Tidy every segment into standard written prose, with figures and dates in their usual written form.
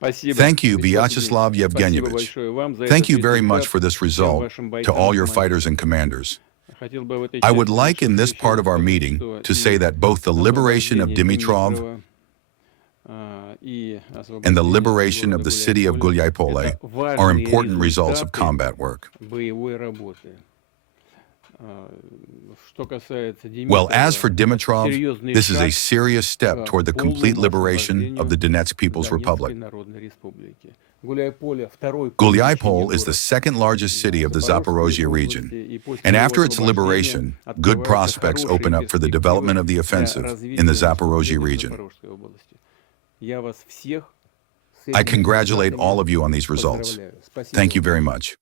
Thank you, Vyacheslav Yevgenyevich. Thank you very much for this result to all your fighters and commanders. I would like in this part of our meeting to say that both the liberation of Dimitrov and the liberation of the city of Gulyai-Polye are important results of combat work. Well, as for Dimitrov, this is a serious step toward the complete liberation of the Donetsk People's Republic. Gulyai-Polye is the second largest city of the Zaporozhye region, and after its liberation, good prospects open up for the development of the offensive in the Zaporozhye region. I congratulate all of you on these results. Thank you very much.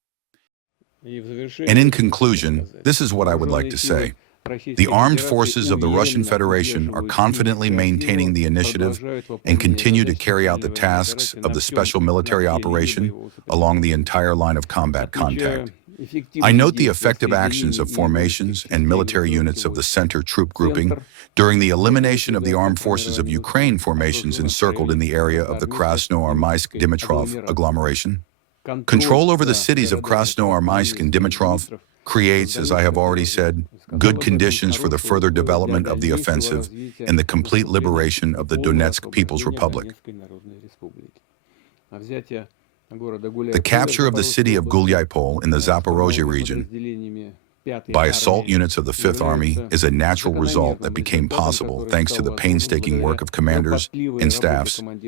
And in conclusion, this is what I would like to say. The armed forces of the Russian Federation are confidently maintaining the initiative and continue to carry out the tasks of the special military operation along the entire line of combat contact. I note the effective actions of formations and military units of the center troop grouping during the elimination of the armed forces of Ukraine formations encircled in the area of the Krasnoarmysk-Dimitrov agglomeration. Control over the cities of Krasnoarmysk and Dimitrov creates, as I have already said, good conditions for the further development of the offensive and the complete liberation of the Donetsk People's Republic. The capture of the city of Gulyai-Polye in the Zaporozhye region by assault units of the Fifth Army is a natural result that became possible thanks to the painstaking work of commanders and staffs and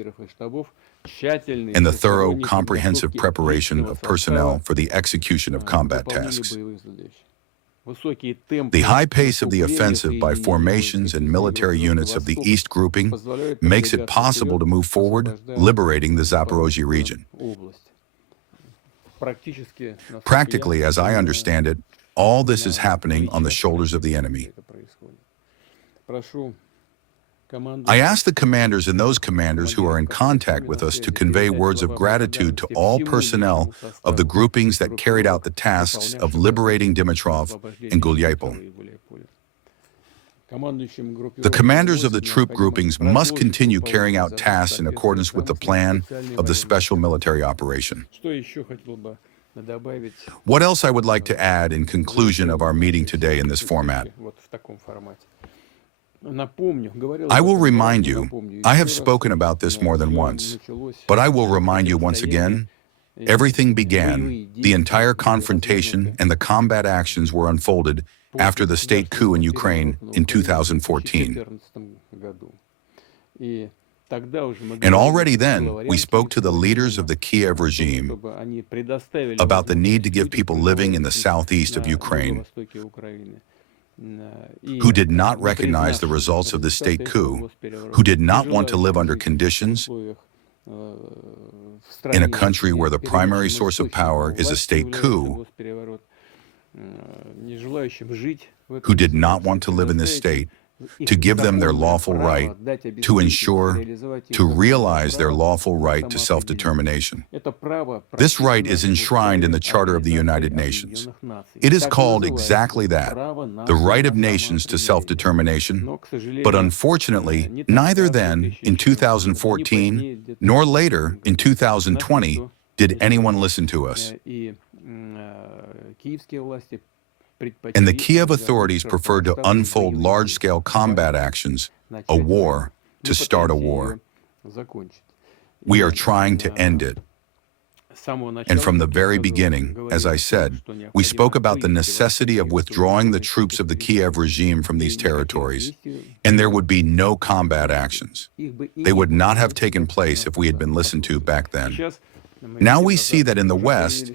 the thorough, comprehensive preparation of personnel for the execution of combat tasks. The high pace of the offensive by formations and military units of the East grouping makes it possible to move forward, liberating the Zaporozhye region. Practically, as I understand it, all this is happening on the shoulders of the enemy. I ask the commanders and those commanders who are in contact with us to convey words of gratitude to all personnel of the groupings that carried out the tasks of liberating Dimitrov and Gulyai-Polye. The commanders of the troop groupings must continue carrying out tasks in accordance with the plan of the special military operation. What else I would like to add in conclusion of our meeting today in this format? I will remind you, I have spoken about this more than once, but I will remind you once again, everything began, the entire confrontation and the combat actions were unfolded after the state coup in Ukraine in 2014. And already then, we spoke to the leaders of the Kiev regime about the need to give people living in the southeast of Ukraine who did not recognize the results of the state coup, who did not want to live under conditions in a country where the primary source of power is a state coup, who did not want to live in this state, to give them their lawful right, to ensure, to realize their lawful right to self-determination. This right is enshrined in the Charter of the United Nations. It is called exactly that, the right of nations to self-determination, but unfortunately, neither then, in 2014, nor later, in 2020, did anyone listen to us. And the Kiev authorities preferred to unfold large-scale combat actions, a war, to start a war. We are trying to end it. And from the very beginning, as I said, we spoke about the necessity of withdrawing the troops of the Kiev regime from these territories, and there would be no combat actions. They would not have taken place if we had been listened to back then. Now we see that in the West,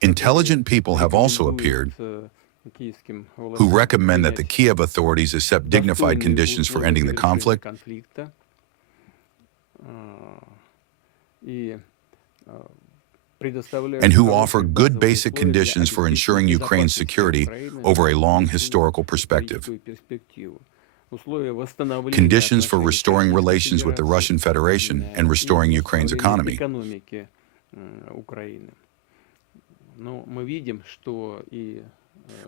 intelligent people have also appeared who recommend that the Kiev authorities accept dignified conditions for ending the conflict and who offer good basic conditions for ensuring Ukraine's security over a long historical perspective. Conditions for restoring relations with the Russian Federation and restoring Ukraine's economy.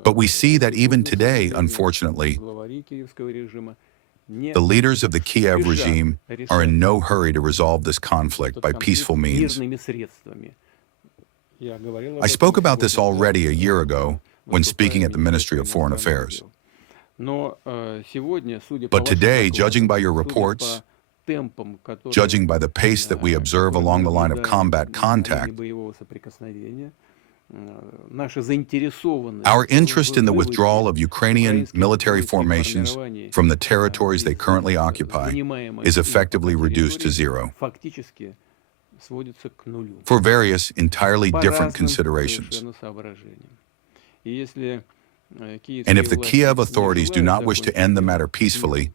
But we see that even today, unfortunately, The leaders of the Kiev regime are in no hurry to resolve this conflict by peaceful means. I spoke about this already a year ago when speaking at the Ministry of Foreign Affairs. But today, judging by your reports, judging by the pace that we observe along the line of combat contact, our interest in the withdrawal of Ukrainian military formations from the territories they currently occupy is effectively reduced to zero for various entirely different considerations. And if the Kiev authorities do not wish to end the matter peacefully,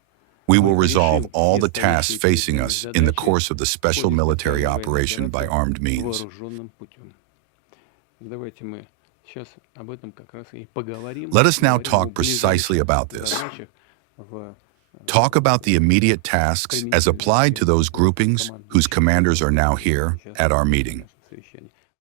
we will resolve all the tasks facing us in the course of the special military operation by armed means. Let us now talk precisely about this. Talk about the immediate tasks as applied to those groupings whose commanders are now here at our meeting.